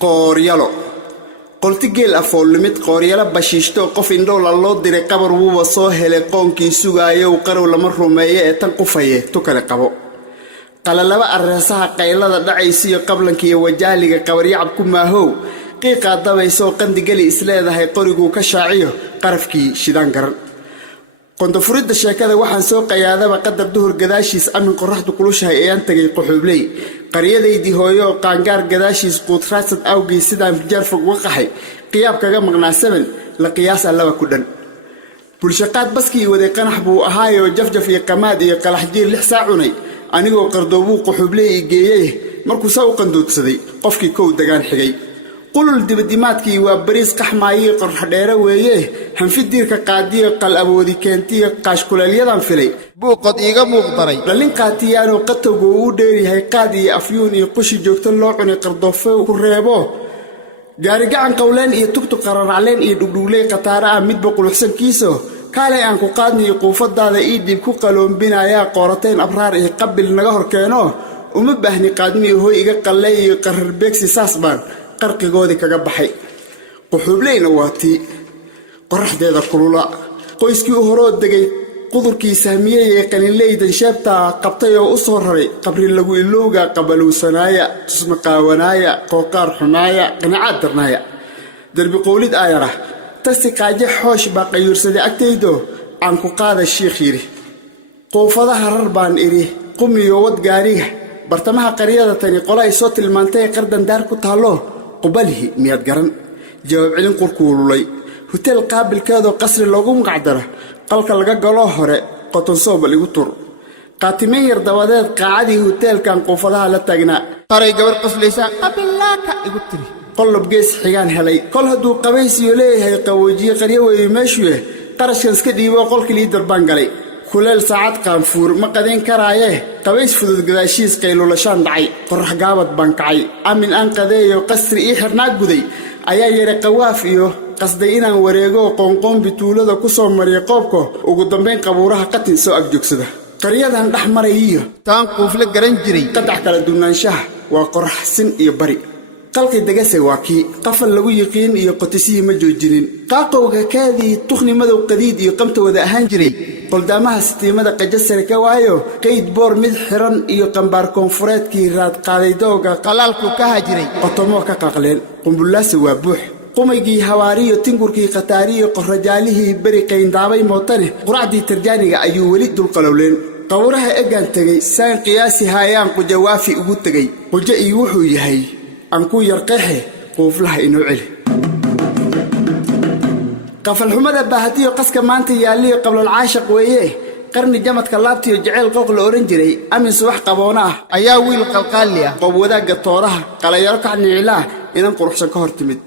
قوريالو قلت جيل أفول لمد قوريالا بشيشتو قف إندو لالو ديري قبر ووصو هلقون كي سوغايا وقرو لمرو مايا تنقفايا توكالي قبو قال لبا الرساها قيلة دعيسي قبلا كي وجالي قبر يعبكو ما هو قيقا دبايسو قندي قلي إسلاذا هاي قرقو كشاعيو قرفكي شيدان قرن كنت فريد الشاكادة waxaan soo qayaadaba qadar duhur gadaashiis amin qorraxdu kulushahay ayaan tagay qoxubley qariyadaydii hooyo qaangaar gadaashiis quudraasad awgii sidaan jar fog waqaxay qiyaab kaga maqnaasaban la qiyaas allaba ku dhan bulshaqaad baskii waday qanax buu ahaayo jafjaf iyo qamaad iyo qalax jiir 6 saacunay anigoo qardoobuu qoxubley geeyay markuu soo qandoodsaday qofkii kow dagaan xigay قلل دبديماتكي وبريس قحمايي قرح ديره ويه هنفديرك قادي قل ابودي كنتي قاش كلاليدان فيلي بوقد ايغا موقدري للين قاتيانو قتوغو و ديري هي قادي افيوني قشي جوجتو لو cuni qardofo ku reebo gaari gacan qowleen iyo tugtu qarar caleen iyo dhugdhugley qataara mid boqolxsankiiso kale aan ku qaadnay qoofadaada ii dib ku qaloombinaya qorateen abraar ee qabil naga horkeeno uma baahni qaadmi hooy iga qalay qarar beegsi saasbaan qarqigoodi kaga baxay qoxubleyna waati qorraxdeeda kulula qoyskii u horoo degay qudurkii saamiyay ee qalinleydan sheebta qabtay oo u soo raray qabri lagu ilowga qabalowsanaaya tusma qaawanaya qooqaar xumaaya qanaacad darnaaya darbi qowlid aayara tasi qaaje xoosh baa qayursaday agtaydo aan ku qaada sheekh yiri qoofadaha rar baan iri qumiyo wad gaariga bartamaha qariyada tani qolay soo tilmaantay qardan daar ku taalo قبله مياد قرن جواب علم قرقولي هوتيل قابل كادو قصر لوغو مقعدره قلق لغا قلوه هوري قطن صوب اللي قطر قاتمين يردوادات قاعدي هوتيل كان قوفلها لتاقنا قاري قبر قفليسا قبل لاكا يقتري قلب قيس حيان هلي كل هدو قبيس يوليه هي قوجي قريه ويماشوه قرش كنسكدي وقلق لي دربان قلي كلال ساعات قانفور ما قدين كرايه قبيس فدود قداشيس قيلو لشان دعي قرح قابد بانكعي امن ان قديو قصر اي خرناق قدي ايا يري قوافيو قصدي inaan wareego qoonqoon bituulada ku soo mariyo qoobko ugu dambeyn qabuuraha qatin soo agjogsada qariyadan dhaxmarayo taan qoofle garan jiray qadax kala duunaanshaha waa qorxsin iyo bari qalqi dagase waa kii qafal lagu yiqiin iyo qotisiyi ma joojinin qaaqowga kaadii tukhni madow qadiid iyo qamta wada ahaan jiray qoldaamaha sisteemada qajasare ka waayo qayd boor mid xiran iyo qambaar koonfureedkii raad qaaday dooga qalaalku ka hajiray qotomo ka qaqleen qumbulaasi waa buux qumaygii hawaariyo tingurkii qataariyo qorrajaalihii bari qayndaabay mootane quraacdii tarjaaniga ayuu weli dul qalowleen qawraha egaan tagay saan qiyaasi haayaan qujawaafi ugu tagay quja ii wuxuu yahay أنكو يرقحه قوفلها إنو علي قفل حمد بهديه قسك مانتي يالي قبل العاشق ويه قرني جمت كلابتي وجعل قوق الأورنجري أمن صبح قبوناه أيا ويل قلقاليا قبودا قطورها قال يركع نعلاه إنن قروح سكهر تمد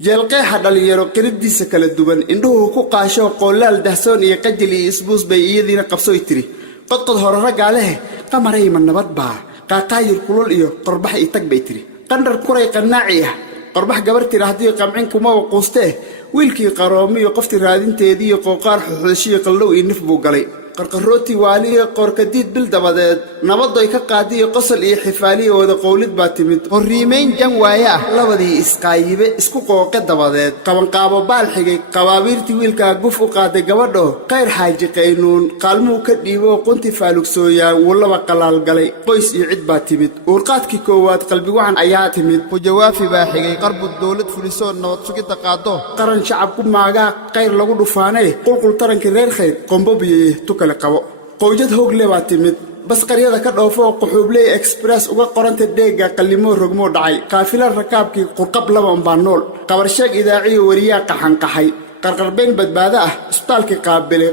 جلقي حدا ليرو قردي سكال الدبن إنه كو قاشو قولال دهسون يقجلي إسبوس بيئيذين قبسو يتري قد هررق عليه قمري من نبات با قاقاير كلول إيو قربح إيتك بيتري قندر كوري قناعيه قربح قبرتي راهدي قمعين كما وقوسته ويلكي قرامي وقفت رادين تيدي قوقار حشي قلو ينفبو قلي قرقروتي والي قركديد بالدبادات نبضي كقادي قصل اي حفالي ودا قولد باتمد قريمين جن وايا لبدي اسقايبه اسكو قوقه دبادات قبن قابو بالخيغي قبابيرتي ويلكا غف قاده غبدو خير حاجي قينون قالمو كديبو قنتي فالوكسويا ولبا قلال غلي قويس اي عيد باتمد ورقادكي كواد قلبي وعن ايا تمد وجوافي باخيغي قرب الدوله فليسون نود سكيتا قادو قرن شعبكو ماغا خير لغو دفانay قلقل ترنكي رير خير قنبوبيه قبو قوجد هوغ لباتمد بس قريده كدوفو قحوبلي اكسبريس uga qoranta deega qalimo rogmo dhacay qaafila rakaabkii qurqab laban baanool qabar sheeg idaaciyo wariya qaxan qaxay qarqarbeen badbaada ah isbitaalka qaabile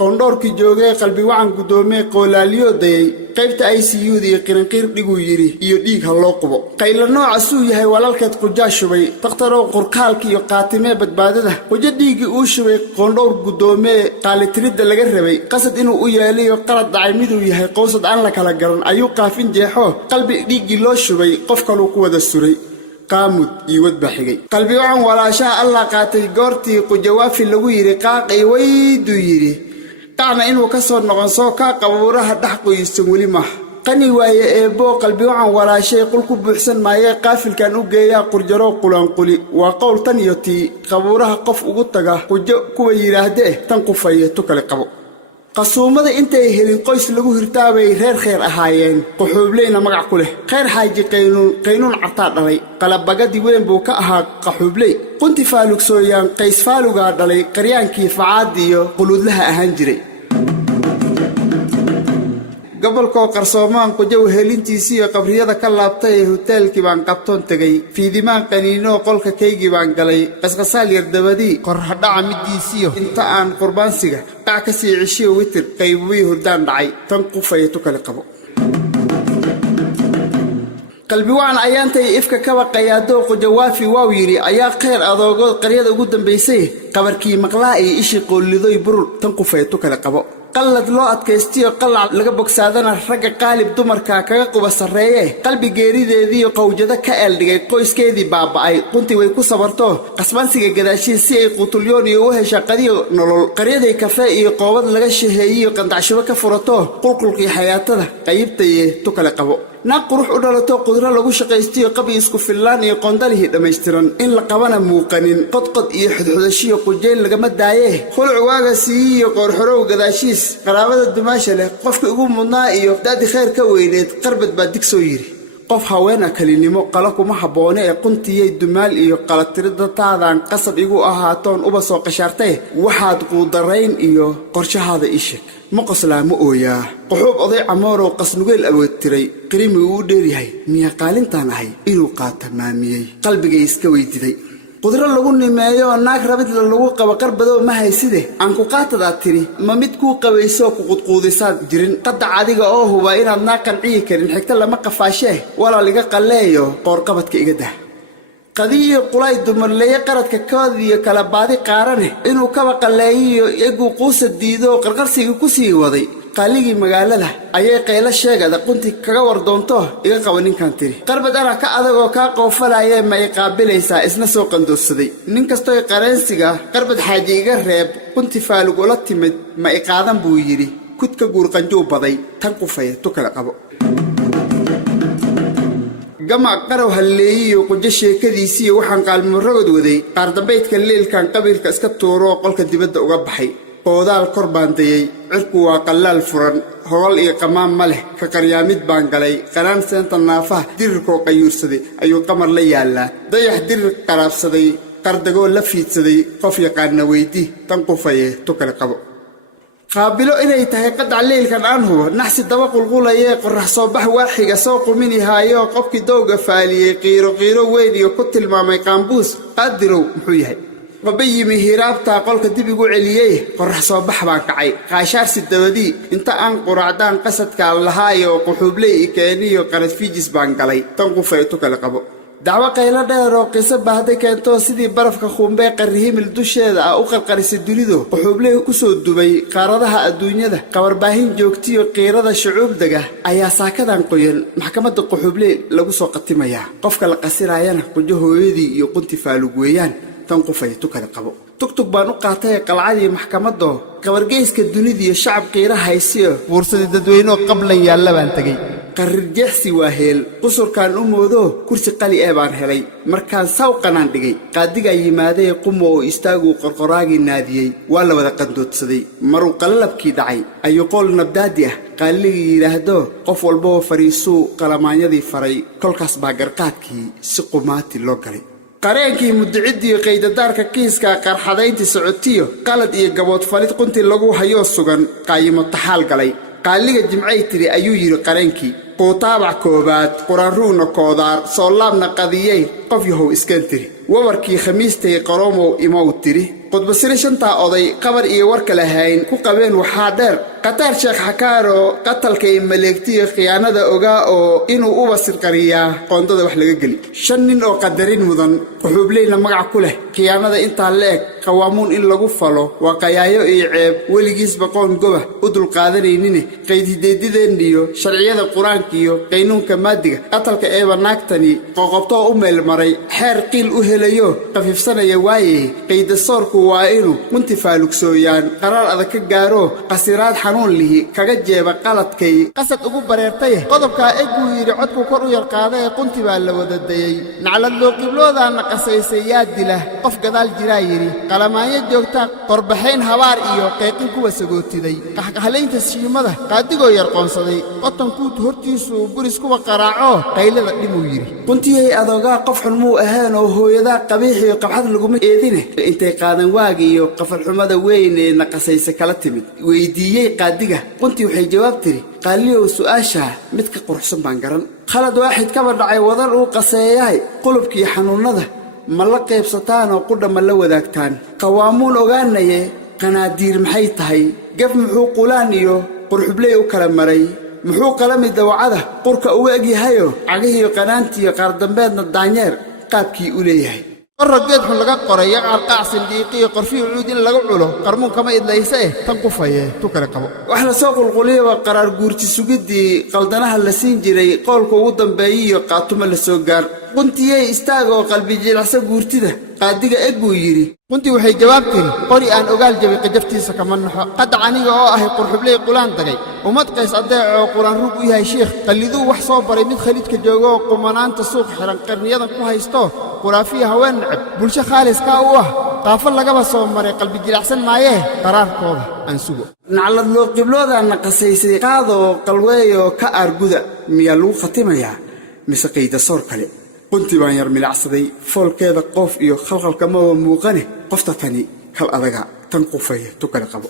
qondorkii joogay qalbi wacan gudoomee qoolaaliyo dayay qaybta ICU dii qiranqiir dhigu yiri iyo dhiig ha loo qubo qayla nooca suu yahay walaalkeed qujaa shubay taqtaro qurqaalkii iyo qaatimee badbaadada quja dhiigi uu shubay qondor gudoomee qaalitirida laga rabay qasad inuu u yeeliyo qalad dhacay miduu yahay qoosad aan la kala garan ayuu qaafin jeexo qalbi dhiigi loo shubay qof kale ku wada suray qaamud iyo wadba xigay qalbi wacan walaasha Allah qaatay goortii qujawaafi lagu yiri qaaqay waydu yiri taana inuu ka soo noqon soo ka qabuuraha dhaxqoysan wali ma qani waaye eebo qalbi waxaan walaashay qulku buuxsan maaye qaafilkan u geeyaa qurjaro qulaanquli waa qowl tan iyo tii qabuuraha qof ugu taga qujo kuwa yiraahdee tan qufaye tu kale qabo qasuumada intay helin qoys lagu hirtaabay reer khayr ahaayeen qaxuubleyna magac ku leh khayr xaaji qaynuun cartaa dhalay qalabagadi weyn buu ka ahaa qaxuubley qunti faalugsooyaan qays faalugaa dhalay qaryaankii facaad iyo quluudlaha ahaan jiray gobolkoo qarsoomaan qujow helintiisii iyo qabriyada ka laabtay ee hoteelkii baan qabtoon tegay fiidimaan qaniinoo qolka kaygii baan galay qasqasaal yar dabadii qorradhaca middiisiyo inta aan qurbaansiga qac ka sii cishiyo witir qaybubii hurdaan dhacay tan qufaya tu kale qabo qalbi waan ayaantay ifka kaba qayaado qujawaafi waaw yiri ayaa khayr adoogood qaryada ugu dambaysay qabarkii maqlaa iyo ishii qoolidoy burur tan qufaya tu kale qabo qallad loo adkaystiyo qalac laga bogsaadana ragga qaalib dumarka kaga quba sarreeye qalbi geerideedii qowjada ka eeldhigay qoyskeedii baaba'ay qunti way ku sabarto qasbansiga gadaashiis si ay qutulyoon iyo u hesha qadiyo nolol qaryaday kafee iyo qoobad laga shaheeyiyo qandacshubo ka furato qulqulkii xayaatada qayibtaye tu kale qabo naag qurux u dhalato qudro lagu shaqaystiyo qabi isku fillaan iyo qoondalihii dhammaystiran in la qabana muuqanin qodqod iyo xudxudashiyo qujeen lagama daaye khuluc waaga siiyiyo qoorxorow gadaashiis qaraabada dumaasha leh qofkii ugu mudnaa iyo daadi khayr ka weyneed qarbad baa dig soo yiri qof haweena kalinimo qala kuma habboone ee quntiyey dumaal iyo qalatirida taadaan qasab igu ahaatoon uba soo qashaartay waxaad quudarayn iyo qorshahaada ii sheeg ma qoslaa ma ooyaa quxuub oday camooroo qasnugeel awood tiray qirimi uu u dheeryahay miyaa qaalintaan ahay inuu qaata maamiyey qalbigay iska weydiday qudro lagu nimeeyo naag rabidla lagu qabo qarbadow ma hayside aan ku qaatadaa tiri ma mid kuu qabayso ku qudquudisaad jirin qadac adiga oo huba inaad naag qanciyi karin xigta lama qafaashee walaal iga qalleeyo qoorqabadka iga dah qadiyo qulay dumarleeye qaradka koodiyo kala baadi qaarane inuu kaba qalleeyiyo egu quusa diido qarqarsigii ku sii waday qaaligii magaalada ayay qaylo sheegada qunti kaga war doonto iga qabo ninkan tiri qarbad ana ka adagoo kaa qoofalayee ma i qaabilaysaa isna soo qandoorsaday nin kastoo qareensiga qarbad xaaji iga reeb qunti faalug ula timid ma i qaadan buu yidhi kudka guurqanjuu baday tan qufaya tu kale qabo gamac qarow halleeyiyo qujo sheekadiisiiyo waxaan qaalmuragod waday qaardambaydka leelkan qabiilka iska tuuroo qolka dibadda uga baxay qoodaal kor baan dayey cirku waa qallaal furan hogol iyo qamaam ma leh ka qaryaamid baan galay qanaan seenta naafaha dirirkoo qayuursaday ayuu qamar la yaallaa dayax dirir qaraabsaday qardagoo la fiidsaday qof yaqaana weydii tan qufaye tu kale qabo qaabilo inay tahay qadac leelkan aan hubo naxsi daba qulqulayee qorrax soo bax waaxiga soo quminihaayo qofkii dowga faaliyey qiiro weyn iyo ku tilmaamay qaambuus qaadirow muxuu yahay qaba yimi hiraabtaa qolka dib igu celiyey qorrax soo bax baan kacay qaashaarsi dabadii inta aan quraacdaan qasadkaan lahaayo quxuubley i keeniyo qarad fiijis baan galay tan qufay tu kale qabo dacwo qaylo dheer oo qiso baahday keento sidii barafka khumbee qarrihimil dusheeda ah u qarqarisay dunidu quxuubley ku soo dubay qaaradaha adduunyada qabarbaahin joogtiyo qiirada shucuubdaga ayaa saakadan qoyan maxkamadda quxuubley lagu soo qatimayaa qofka la qasiraayana qujo hooyadii iyo qunti faalug weeyaan tan qufay tu kale qabo tugtug baan u qaatay qalcadii maxkamaddo qabargeyska dunidiiyo shacab qiira haysiyo buursadii dadweynoo qablan yaalla baan tegey qarir jeexsi waa heel qusurkaan u moodo kursi qali ee baan helay markaan sawqanaan dhigay qaadigaa yimaadee qumo oo istaaguu qorqoraagii naadiyey waa la wada qandoodsaday maruu qallalabkii dhacay ayuu qool nabdaadi ah qaaligii yidhaahdo qof walboo fariisuu qalamaanyadii faray kolkaas baa garqaadkii si qumaati loo galay qareenkii mudicidiyo qaydadaarka kiiska qarxadayntii socotiyo qalad iyo gabood falid qunti lagu hayoo sugan qaayimo taxaal galay qaaliga jimcay tiri ayuu yidhi qareenkii quutaabac koobaad quraanruugna koodaar soo laabna qadiyey qof yahow iskan tiri wabarkii khamiistay qaroomow imow tiri qudbasiri shantaa oday qabar iyo warka lahayn ku qabeen waxaa dheer qataar sheekh xakaaro qatalka i maleegtiyo khiyaanada ogaa oo inuu uba sirqariyaa qoondada wax laga geli 5 nin oo qadarin mudan quxuubleyna magac ku leh khiyaanada intaa leeg qawaamuun in lagu falo waa qayaayo iyo ceeb weligiisba qoon goba u dulqaadanaynin qaydideedideeniyo sharciyada quraankiyo qaynuunka maadiga qatalka eeba naagtani qoqobtoo u meel maray xeer qiil u helayo qafiifsanaya waaye qaydasoorku waa inuu qunti faalugsooyaan qaraar adag ka gaaro qasiraad xanuun lihi kaga jeeba qaladkay qasad ugu bareertay qodobka eeguu yiri codku kor u yar qaaday qunti baa la wada dayay naclad loo qibloodaana qasaysay yaa dila qof gadaal jiraa yiri qalamaanyo joogta qorbaxayn habaar iyo qeeqin kuwa sagootiday qaxqaxleynta siimada qaadigoo yar qoonsaday qotankuut hortiisu buris kuwa qaraaco qaylada dhimuu yiri quntiyay adoogaa qof xun muu ahaan oo hooyada qabiixiyo qabxad laguma eedine intay qaadan waagi iyo qafal xumada weyn ee naqasaysa kala timid weydiiyay qaadiga qunti waxay jawaab tiri qaaliyow su'aasha mid ka quruxsan baan garan khalad waaxid kaba dhacay wadan uu qaseeyay qulubkii xanuunada ma la qaybsataan oo qudhama la wadaagtaan qawaamuun ogaanaye qanaadiir maxay tahay gaf muxuu qulaan iyo qurxubley u kala maray muxuu qalami dawacada qurka uga egyahayo cagihii qanaantiyo qaar dambeedna daanyeer qaabkii u leeyahay qorrageed xun laga qoray yaqaar sindiiqiyo qorfii uud in lagu culo qarmuun kama idlaysa tan qufaye tu kale qabo wax la soo qulquliyo qaraar guurti sugidii qaldanaha la siin jiray qoolka ugu dambeeyo qaatuma la soo gaar quntiyay istaago qalbi jilicsa guurtida qaadiga eeguu yiri qunti waxay jawaab tiri qori aan ogaal jabay qajaftiisa kama naxo qad aniga oo ahay qurxubley qulaan dagay umad qays adeeco qulaan rug u yahay sheekh qaliduu wax soo baray mid khaliidka joogo qumanaanta suuq xiran qarniyadan ku haysto quraafiya haween nacab bulsho khaalis ka u ah qaafo lagaba soo maray qalbi jilicsan maayee qaraarkooda aan sugo naclad loo qibloodaana qasaysay qaado qalweeyo ka arguda miyaa lagu khatimayaa mise qayda soor kale qunti baan yar milacsaday foolkeeda qof iyo khalkhalka ma muuqane qofta tani kal adaga tan qufay tu kala qabo